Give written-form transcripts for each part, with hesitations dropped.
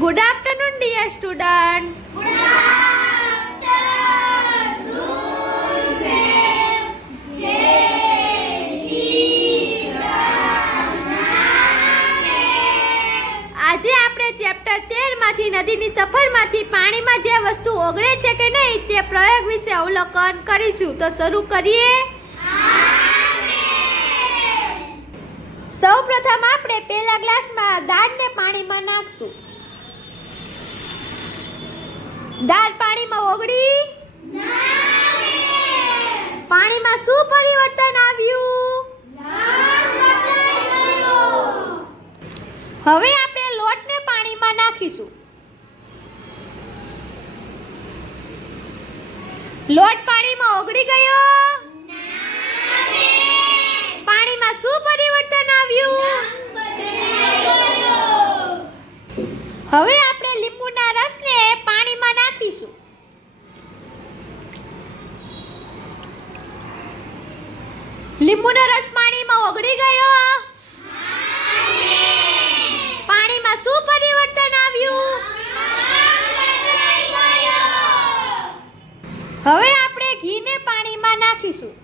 Good afternoon, dear student. Good afternoon, ma'am. Jai Shri Krishna, ma'am. આજે આપણે chapter 13 માંથી નદીની સફરમાંથી પાણીમાં જે વસ્તુ ઓગળે છે કે નહીં તે પ્રયોગ વિશે અવલોકન કરીશું. તો શરૂ કરીએ. સૌપ્રથમ આપણે પહેલા ગ્લાસમાં દાળને પાણીમાં નાખશું. દાળ પાણીમાં ઓગળી? પાણીમાં શું પરિવર્તન આવ્યું? હવે આપણે લોટને પાણીમાં નાખીશું. લોટ પાણીમાં ઓગળી ગયો? પાણીમાં શું પરિવર્તન આવ્યું? હવે આપણે લીંબુના રસને પાણીમાં નાખીશું. લીંબુનો રસ પાણીમાં ઓગળી ગયો? પાણીમાં શું પરિવર્તન આવ્યું? હવે આપણે ઘીને પાણીમાં નાખીશું.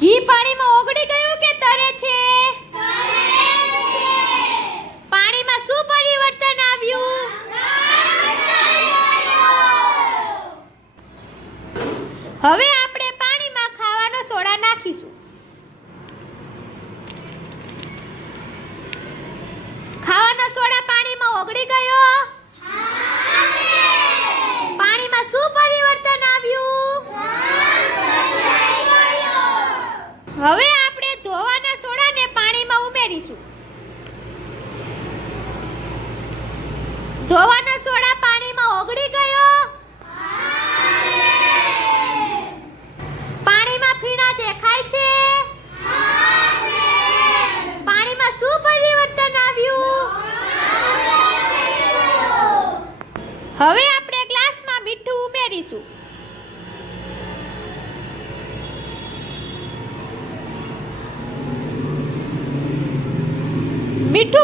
ઘી પાણીમાં ઓગળી ગયું કે તરે છે? પાણીમાં શું પરિવર્તન આવ્યું? હવે આપણે પાણીમાં ખાવાનો સોડા નાખીશું. ખાવાનો સોડા પાણીમાં ઓગળી ગયો? પાણીમાં શું પરિવર્તન આવ્યું? હવે આપણે ધોવાના સોડાને પાણીમાં ઉમેરીશું. ધોવાના સોડા પાણીમાં ઓગળી ગયો? પાણીમાં ફીણા દેખાય છે? પાણીમાં શું પરિવર્તન આવ્યું? હવે આપણે ગ્લાસમાં મીઠું ઉમેરીશું. મીઠું